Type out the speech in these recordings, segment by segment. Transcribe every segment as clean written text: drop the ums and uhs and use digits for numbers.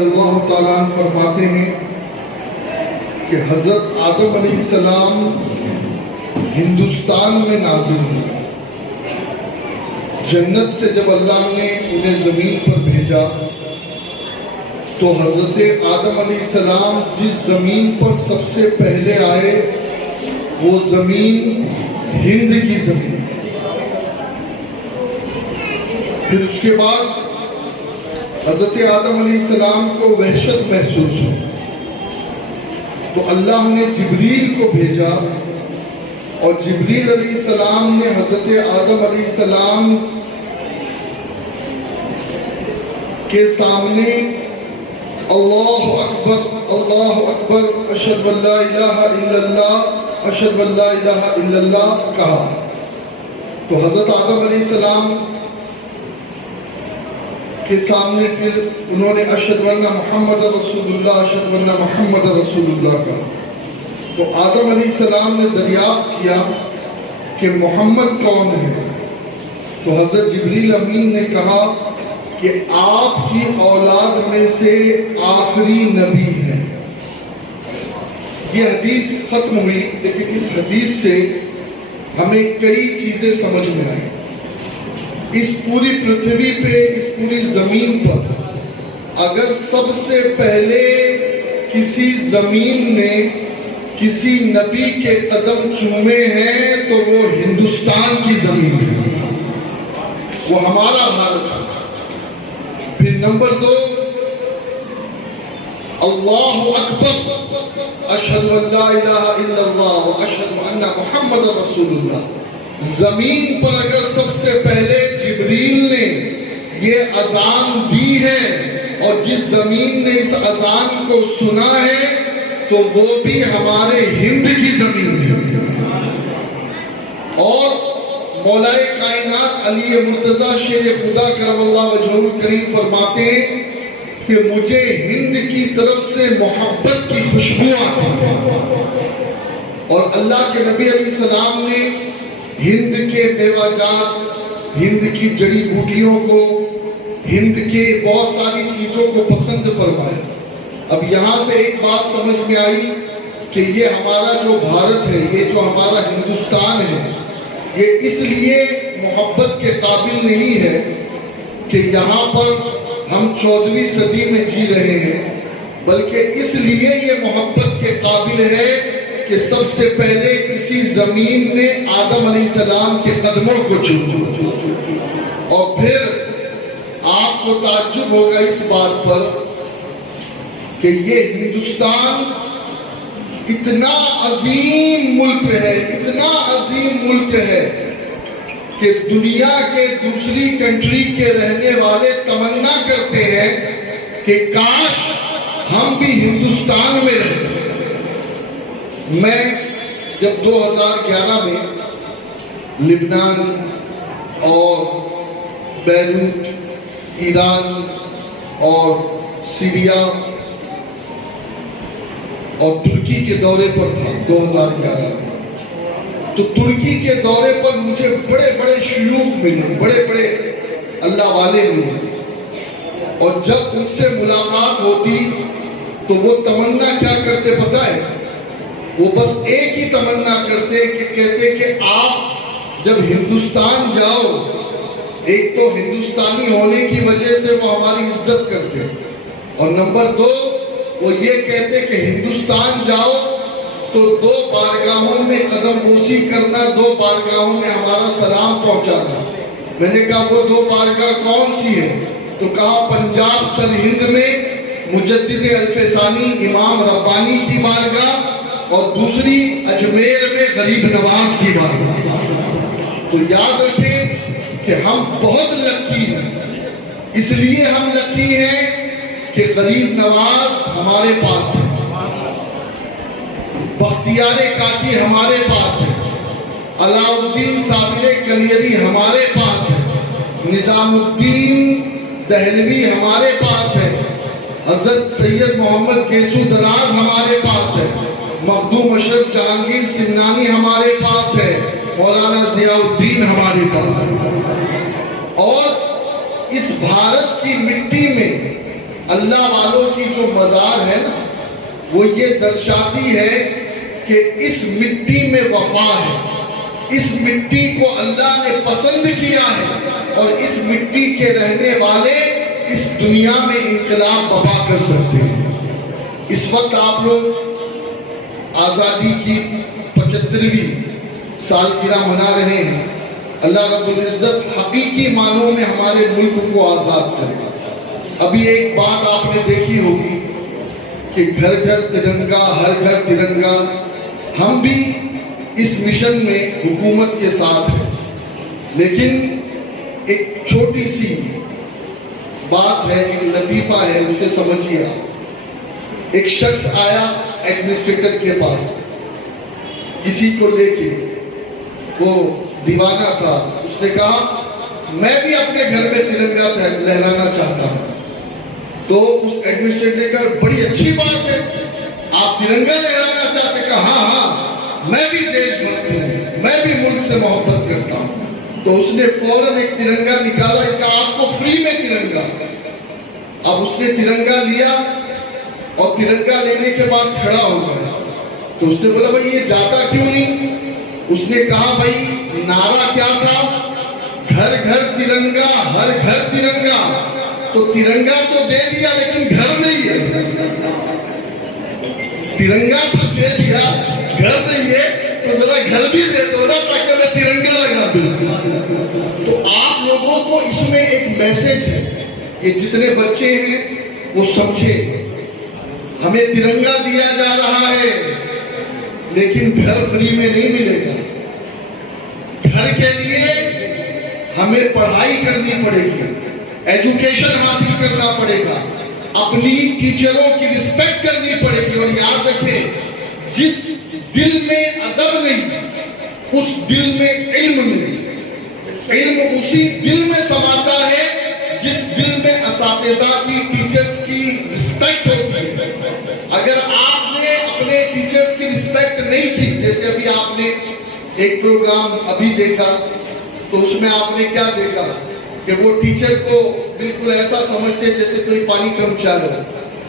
اللہ تعالیٰ فرماتے ہیں کہ حضرت آدم علیہ السلام ہندوستان میں نازل ہوئے۔ جنت سے جب اللہ نے انہیں زمین پر بھیجا تو حضرت آدم علیہ السلام جس زمین پر سب سے پہلے آئے وہ زمین ہند کی زمین۔ پھر اس کے بعد حضرت آدم علیہ السلام کو وحشت محسوس ہوئی تو اللہ نے جبریل کو بھیجا اور جبریل علیہ السلام نے حضرت آدم علیہ السلام کے سامنے اللہ اکبر اشہد ان لا الہ الا اللہ اشہد ان لا الہ الا اللہ کہا۔ تو حضرت آدم علیہ السلام کے سامنے پھر انہوں نے اشہد ان محمد رسول اللہ اشہد ان محمد رسول اللہ کہا۔ تو آدم علیہ السلام نے دریافت کیا کہ محمد کون ہے؟ تو حضرت جبریل امین نے کہا کہ آپ کی اولاد میں سے آخری نبی ہے۔ یہ حدیث ختم ہوئی، لیکن اس حدیث سے ہمیں کئی چیزیں سمجھ میں آئی۔ اس پوری پرتھوی پہ، اس پوری زمین پر اگر سب سے پہلے کسی زمین نے کسی نبی کے قدم چومے ہیں تو وہ ہندوستان کی زمین ہے، وہ ہمارا بھارت ہے۔ پھر نمبر 2، اللہ اکبر اشہد ان لا الہ الا اللہ واشہد ان محمد رسول اللہ۔ زمین پر اگر سب سے پہلے جبریل نے یہ اذان دی ہے اور جس زمین نے اس اذان کو سنا ہے تو وہ بھی ہمارے ہند کی زمین ہے۔ اور مولا کائنات علی مرتضیٰ شیر خدا کرم اللہ وجہہ الکریم فرماتے ہیں کہ مجھے ہند کی طرف سے محبت کی خوشبو آتی ہے، اور اللہ کے نبی علیہ السلام نے ہند کے میوہ جات، ہند کی جڑی بوٹیوں کو، ہند کے بہت ساری چیزوں کو پسند فرمایا۔ اب یہاں سے ایک بات سمجھ میں آئی کہ یہ ہمارا جو بھارت ہے، یہ جو ہمارا ہندوستان ہے، یہ اس لیے محبت کے قابل نہیں ہے کہ یہاں پر ہم 14ویں صدی میں جی رہے ہیں، بلکہ اس لیے یہ محبت کے قابل ہے کہ سب سے پہلے اسی زمین نے آدم علیہ السلام کے قدموں کو چوما۔ اور پھر آپ کو تعجب ہوگا اس بات پر کہ یہ ہندوستان اتنا عظیم ملک ہے، اتنا عظیم ملک ہے کہ دنیا کے دوسری کنٹری کے رہنے والے تمنا کرتے ہیں کہ کاش ہم بھی ہندوستان میں رہتے۔ میں جب 2011 میں لبنان اور بیروت، ایران اور سیریا اور ترکی کے دورے پر تھا 2011 میں، تو ترکی کے دورے پر مجھے بڑے بڑے شیوخ ملے، بڑے بڑے اللہ والے ملے، اور جب ان سے ملاقات ہوتی تو وہ تمنا کیا کرتے پتہ ہے؟ وہ بس ایک ہی تمنا کرتے کہ کہتے کہ آپ جب ہندوستان جاؤ، ایک تو ہندوستانی ہونے کی وجہ سے وہ ہماری عزت کرتے، اور نمبر 2 وہ یہ کہتے کہ ہندوستان جاؤ تو 2 بارگاہوں میں قدم بوسی کرنا، 2 بارگاہوں میں ہمارا سلام پہنچانا۔ میں نے کہا وہ 2 بارگاہ کون سی ہے؟ تو کہا پنجاب سرہند میں مجدد الفسانی امام ربانی کی بارگاہ، اور دوسری اجمیر میں غریب نواز کی بارگاہ۔ تو یاد رکھیں کہ ہم بہت لکی ہیں، اس لیے ہم لکی ہیں کہ غریب نواز ہمارے پاس ہے، بختیار کاکی ہمارے پاس ہے، علاء الدین صابر کلیری ہمارے پاس ہے، نظام الدین دہلوی ہمارے پاس ہے، حضرت سید محمد کیسو دراز ہمارے پاس ہے، مخدوم اشرف جہانگیر سمنانی ہمارے پاس ہے، مولانا ضیاء الدین ہمارے پاس ہے۔ اور اس بھارت کی مٹی میں اللہ والوں کی جو مزار ہے نا وہ یہ درشاتی ہے کہ اس مٹی میں وفا ہے، اس مٹی کو اللہ نے پسند کیا ہے اور اس مٹی کے رہنے والے اس دنیا میں انقلاب برپا کر سکتے ہیں۔ اس وقت آپ لوگ آزادی کی 75ویں سالگرہ منا رہے ہیں۔ اللہ رب العزت حقیقی معنوں میں ہمارے ملک کو آزاد کرے۔ ابھی ایک بات آپ نے دیکھی ہوگی کہ گھر گھر ترنگا، ہر گھر ترنگا۔ ہم بھی اس مشن میں حکومت کے ساتھ ہیں، لیکن ایک چھوٹی سی بات ہے، ایک لطیفہ ہے، اسے سمجھیے آپ۔ ایک شخص آیا ایڈمنسٹریٹر کے پاس کسی کو لے کے، وہ دیوانہ تھا۔ اس نے کہا میں بھی اپنے گھر میں ترنگا لہرانا چاہتا ہوں۔ تو اس ایڈمنسٹریٹر نے کہا بڑی اچھی بات ہے، آپ ترنگا لہرانا چاہتے ہیں؟ کہا ہاں ہاں، میں بھی دیش بھکت ہوں، میں بھی ملک سے محبت کرتا ہوں۔ تو اس نے فوراً ایک ترنگا نکالا، کہا آپ کو فری میں ترنگا۔ اب اس نے ترنگا لیا اور ترنگا لینے کے بعد کھڑا ہو گیا۔ تو اس نے بولا بھائی یہ جاتا کیوں نہیں؟ اس نے کہا بھائی نعرہ کیا تھا؟ گھر گھر ترنگا، ہر گھر ترنگا۔ تو ترنگا تو دے دیا لیکن گھر نہیں ہے۔ ترنگا تو دے دیا، گھر نہیں ہے، تو ذرا گھر بھی دے دو نا تاکہ میں ترنگا لگا دوں۔ تو آپ لوگوں کو اس میں ایک میسج ہے کہ جتنے بچے ہیں وہ سمجھے، ہمیں ترنگا دیا جا رہا ہے لیکن گھر فری میں نہیں ملے گا۔ گھر کے لیے ہمیں پڑھائی کرنی پڑے گی، ایجوکیشن حاصل کرنا پڑے گا، اپنی ٹیچروں کی رسپیکٹ کرنی پڑے گی۔ اور یاد رکھیں جس دل میں ادب نہیں اس دل میں علم نہیں۔ علم اسی دل میں سماتا ہے جس دل میں اساتذہ کی، ٹیچرز کی رسپیکٹ ہوتی ہے۔ اگر آپ نے اپنے ٹیچرز کی رسپیکٹ نہیں کی، جیسے ابھی آپ نے ایک پروگرام ابھی دیکھا تو اس میں آپ نے کیا دیکھا کہ وہ ٹیچر کو بالکل ایسا سمجھتے جیسے کوئی پانی کم چاہ رہا ہے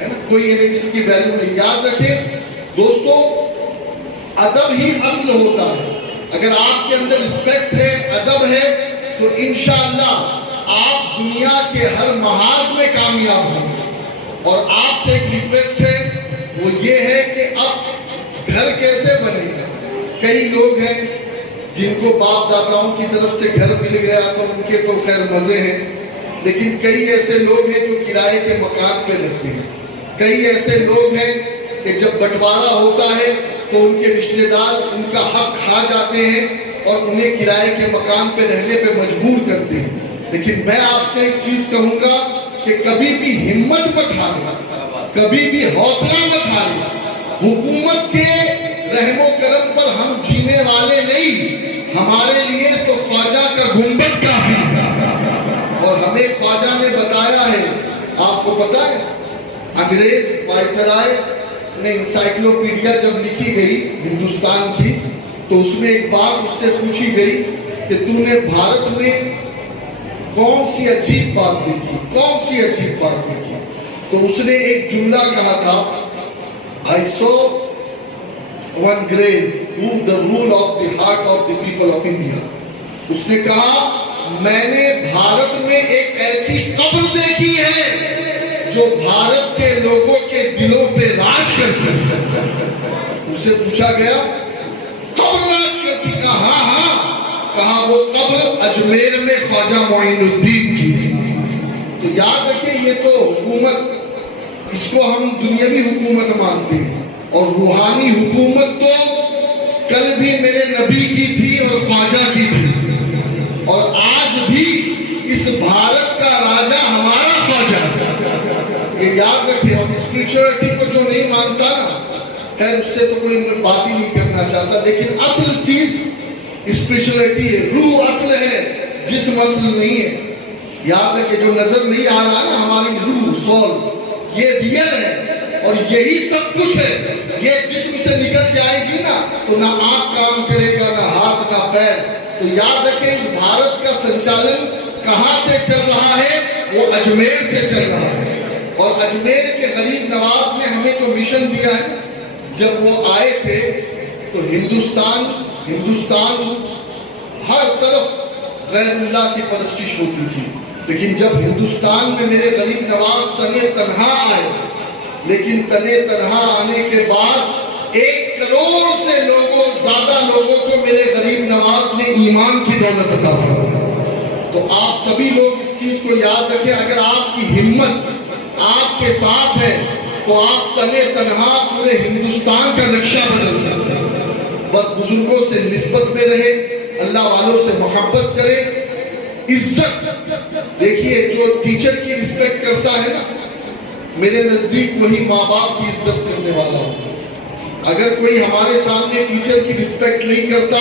نا، کوئی یعنی جس کی ویلیو نہیں۔ یاد رکھیں دوستو، ادب ہی اصل ہوتا ہے۔ اگر آپ کے اندر رسپیکٹ ہے، ادب ہے، تو انشاءاللہ آپ دنیا کے ہر محاذ میں کامیاب ہوں۔ اور آپ سے ایک ریکویسٹ ہے، وہ یہ ہے کہ اب گھر کیسے بنے گا؟ کئی لوگ ہیں جن کو باپ داداؤں کی طرف سے گھر مل گیا تو ان کے تو خیر مزے ہیں، لیکن کئی ایسے لوگ ہیں جو کرائے کے مکان پہ رہتے ہیں۔ کئی ایسے لوگ ہیں کہ جب بٹوارا ہوتا ہے تو ان کے رشتے دار ان کا حق کھا جاتے ہیں اور انہیں کرائے کے مکان پہ رہنے پہ مجبور کرتے ہیں۔ لیکن میں آپ سے ایک چیز کہوں گا کہ کبھی بھی ہمت مت ہارنا، کبھی بھی حوصلہ مت ہارنا۔ حکومت کے رحم و کرم پر ہم جینے والے نہیں، ہمارے لیے تو خواجہ کا گنبد کافی ہے۔ اور ہمیں خواجہ نے بتایا ہے، آپ کو پتا ہے انگریز وائسرائے نے انسائکلوپیڈیا جب لکھی گئی ہندوستان کی تو اس میں ایک بات اس سے پوچھی گئی کہ تو نے بھارت میں کون سی عجیب بات دیکھی، کون سی عجیب بات دیکھی؟ تو اس نے ایک جملہ کہا تھا، I saw one grave who the rule of the heart of the people of India۔ اس نے کہا میں نے بھارت میں ایک ایسی قبر دیکھی ہے جو بھارت کے لوگوں کے دلوں پہ راج کرتی ہے۔ اس سے پوچھا گیا قبر راج کرتی؟ کہا ہاں ہاں۔ کہا وہ قبر اجمیر میں خواجہ معین الدین کی ہے۔ تو یاد رکھیں یہ تو حکومت، اس کو ہم دنیاوی حکومت مانتے ہیں، اور روحانی حکومت تو کل بھی میرے نبی کی تھی اور خواجہ کی تھی، اور آج بھی اس بھارت کا راجہ ہمارا خواجہ ہے۔ یہ یاد رکھیں۔ اور اسپرچولیٹی کو جو نہیں مانتا نا، خیر اس سے تو کوئی بات ہی نہیں کرنا چاہتا، لیکن اصل چیز اسپرچولیٹی ہے، روح اصل ہے، جسم اصل نہیں ہے۔ یاد رکھیں جو نظر نہیں آ رہا نا، ہماری روح، سول، یہ ریئل ہے اور یہی سب کچھ ہے۔ یہ جسم سے نکل جائے گی نا تو نہ آنکھ کام کرے گا، نہ ہاتھ، نہ پیر۔ تو یاد رکھیں اس بھارت کا سنچالن کہاں سے چل رہا ہے؟ وہ اجمیر سے چل رہا ہے۔ اور اجمیر کے غریب نواز نے ہمیں جو مشن دیا ہے، جب وہ آئے تھے تو ہندوستان ہر طرف غیر اللہ کی پرستش ہوتی تھی، لیکن جب ہندوستان میں میرے غریب نواز تنے تنہا آئے، لیکن تنے تنہا آنے کے بعد 1 کروڑ سے زیادہ لوگوں کو میرے غریب نواز نے ایمان کی دولت عطا فرمائی۔ تو آپ سبھی لوگ اس چیز کو یاد رکھیں، اگر آپ کی ہمت آپ کے ساتھ ہے تو آپ تنے تنہا پورے ہندوستان کا نقشہ بدل سکتے ہیں۔ بس بزرگوں سے نسبت میں رہے، اللہ والوں سے محبت کرے، عزت دیکھیے، جو ٹیچر کی رسپیکٹ کرتا ہے نا، میرے نزدیک وہی ماں باپ کی عزت کرنے والا ہوتا ہے۔ اگر کوئی ہمارے سامنے ٹیچر کی رسپیکٹ نہیں کرتا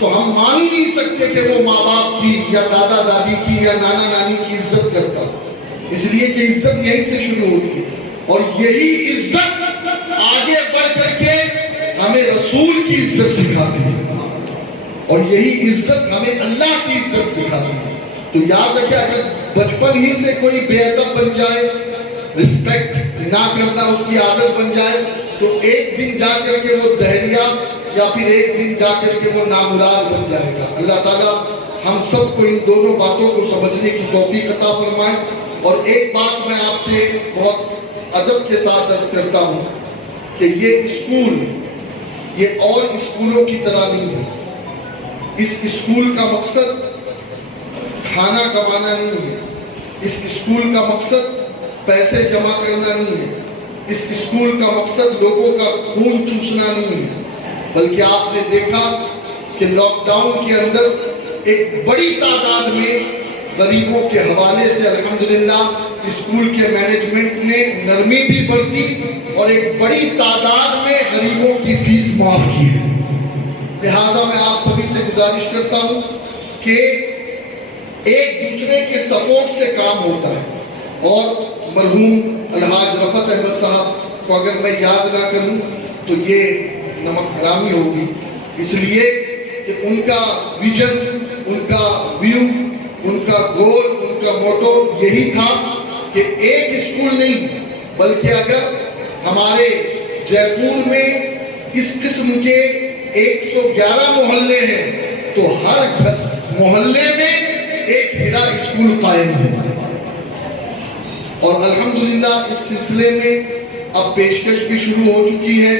تو ہم مان ہی نہیں سکتے کہ وہ ماں باپ کی یا دادا دادی کی یا نانا نانی کی عزت کرتا، اس لیے کہ عزت یہیں سے شروع ہوتی ہے، اور یہی عزت آگے بڑھ کر کے ہمیں رسول کی عزت سکھاتی ہے، اور یہی عزت ہمیں اللہ کی عزت سکھاتی ہے۔ تو یاد رکھیں، اگر بچپن ہی سے کوئی بے ادب بن جائے، رسپیکٹ نہ کرنا اس کی عادت بن جائے، تو ایک دن جا کر کے وہ دہریہ یا پھر ایک دن جا کر کے وہ نامراد بن جائے گا۔ اللہ تعالیٰ ہم سب کو ان دونوں باتوں کو سمجھنے کی توفیق عطا فرمائے۔ اور ایک بات میں آپ سے بہت ادب کے ساتھ عرض کرتا ہوں کہ یہ اسکول یہ اور اسکولوں کی طرح نہیں ہے۔ اس اسکول کا مقصد کھانا کمانا نہیں ہے، اس اسکول کا مقصد پیسے جمع کرنا نہیں ہے، اس اسکول کا مقصد لوگوں کا خون چوسنا نہیں ہے، بلکہ آپ نے دیکھا کہ لاک ڈاؤن کے اندر ایک بڑی تعداد میں غریبوں کے حوالے سے الحمدللہ اسکول کے مینجمنٹ نے نرمی بھی برتی اور ایک بڑی تعداد میں غریبوں کی فیس معاف کی ہے۔ لہذا میں آپ سبھی سے گزارش کرتا ہوں کہ ایک دوسرے کے سپورٹ سے کام ہوتا ہے، اور مرحوم الحاج رفعت احمد صاحب کو اگر میں یاد نہ کروں تو یہ نمک حرامی ہوگی، اس لیے کہ ان کا ویژن، ان کا ویو، ان کا گول، ان کا موٹو یہی تھا کہ ایک اسکول نہیں بلکہ اگر ہمارے جے پور میں اس قسم کے 111 محلے ہیں تو ہر محلے میں ایک ہیرا اسکول قائم ہے۔ اور الحمدللہ اس سلسلے میں اب پیشکش بھی شروع ہو چکی ہے،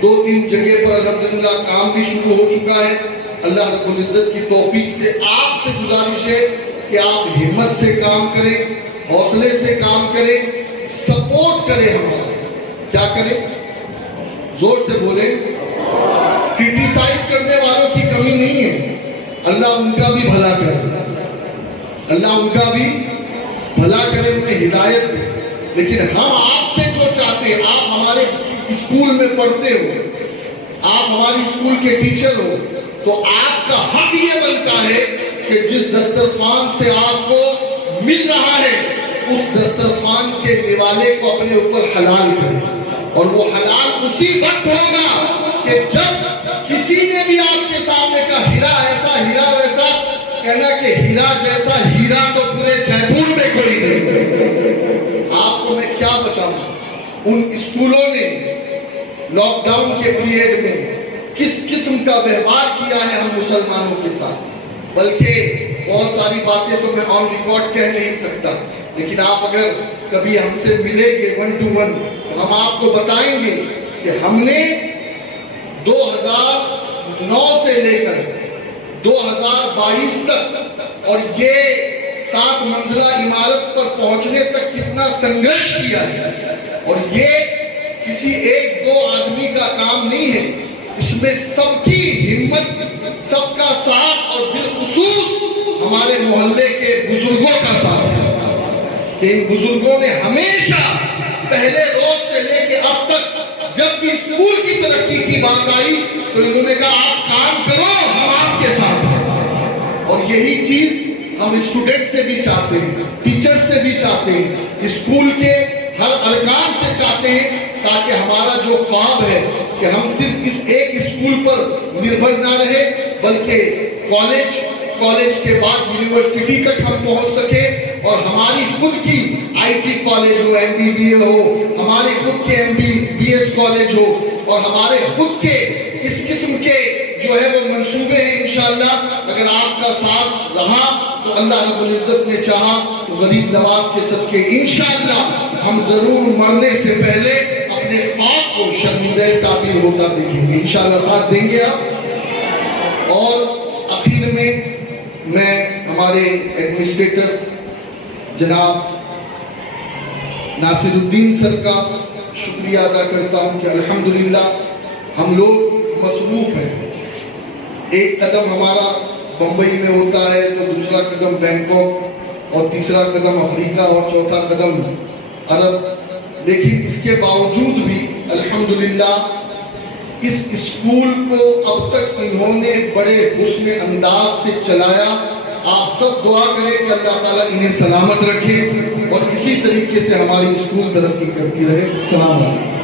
2-3 جگہ پر الحمدللہ کام بھی شروع ہو چکا ہے۔ اللہ رب العزت کی توفیق سے آپ سے گزارش ہے کہ آپ ہمت سے کام کریں، حوصلے سے کام کریں، سپورٹ کریں، ہمارا کیا کریں، زور سے بولیں، کرٹیسائز کرنے والوں کی کمی نہیں ہے، اللہ ان کا بھی بھلا کرے، اللہ ان کا بھی بھلا کرے، انہیں ہدایت دے۔ لیکن ہم آپ سے جو چاہتے ہیں، آپ ہمارے اسکول میں پڑھتے ہو، آپ ہماری اسکول کے ٹیچر ہو، تو آپ کا حق یہ بنتا ہے کہ جس دسترخوان سے آپ کو مل رہا ہے اس دسترخوان کے نوالے کو اپنے اوپر حلال کریں، اور وہ حلال اسی وقت ہوگا کہ جب کسی نے بھی آپ کے سامنے کا ہیرا ایسا ہیرا ویسا، کہنا کہ ہیرا جیسا ہیرا تو پورے جے پور میں کوئی نہیں۔ آپ کو میں کیا بتاؤں، ان اسکولوں نے لاک ڈاؤن کے پیریڈ میں کس قسم کا ویوہار کیا ہے ہم مسلمانوں کے ساتھ، بلکہ بہت ساری باتیں تو میں آن ریکارڈ کہہ نہیں سکتا، لیکن آپ اگر کبھی ہم سے ملیں گے 1 to 1 تو ہم آپ کو بتائیں گے کہ ہم نے 2009 سے لے کر 2022 تک اور یہ 7 منزلہ عمارت پر پہنچنے تک کتنا سنگھرش کیا ہے، اور یہ کسی 1-2 آدمی کا کام نہیں ہے، اس میں سب کی ہمت، سب کا ساتھ، اور بالخصوص ہمارے محلے کے بزرگوں کا ساتھ ہے کہ ان بزرگوں نے ہمیشہ پہلے روز سے لے کے اب تک جب بھی اسکول کی ترقی کی بات آئی تو انہوں نے کہا آپ کام کرو، ہم آپ کے ساتھ ہیں۔ اور یہی چیز ہم اسٹوڈنٹ سے بھی چاہتے ہیں، ٹیچر سے بھی چاہتے ہیں، اسکول کے ہر ارکان سے چاہتے ہیں، تاکہ ہمارا جو خواب ہے کہ ہم صرف اس ایک اسکول پر نربھر نہ رہے بلکہ کالج، کالج کے بعد یونیورسٹی تک ہم پہنچ سکے اور ہماری خود کی IT کالج ہو, MBBA ہو, ہمارے خود کے MBBS کالج ہو, اور ہمارے خود کے اس قسم کے جو ہے وہ منصوبے ہیں. انشاءاللہ اگر آپ کا ساتھ رہا تو اللہ رب العزت نے چاہا تو غریب نواز کے صدقے انشاءاللہ ہم ضرور مرنے سے پہلے اپنے خواب کو شرمندہ تعبیر ہوتا دیکھیں گے. انشاءاللہ ساتھ دیں گے آپ. اور اخیر میں ہمارے ایڈمنسٹریٹر جناب ناصر الدین سر کا شکریہ ادا کرتا ہوں کہ الحمدللہ ہم لوگ مصروف ہیں. ایک قدم ہمارا بمبئی میں ہوتا ہے تو دوسرا قدم بینکاک اور تیسرا قدم افریقہ اور چوتھا قدم عرب. لیکن اس کے باوجود بھی الحمدللہ اس اسکول کو اب تک انہوں نے بڑے حسن انداز سے چلایا. آپ سب دعا کریں کہ اللہ تعالیٰ انہیں سلامت رکھے اور اسی طریقے سے ہماری اسکول ترقی کرتی رہے. السلام علیکم.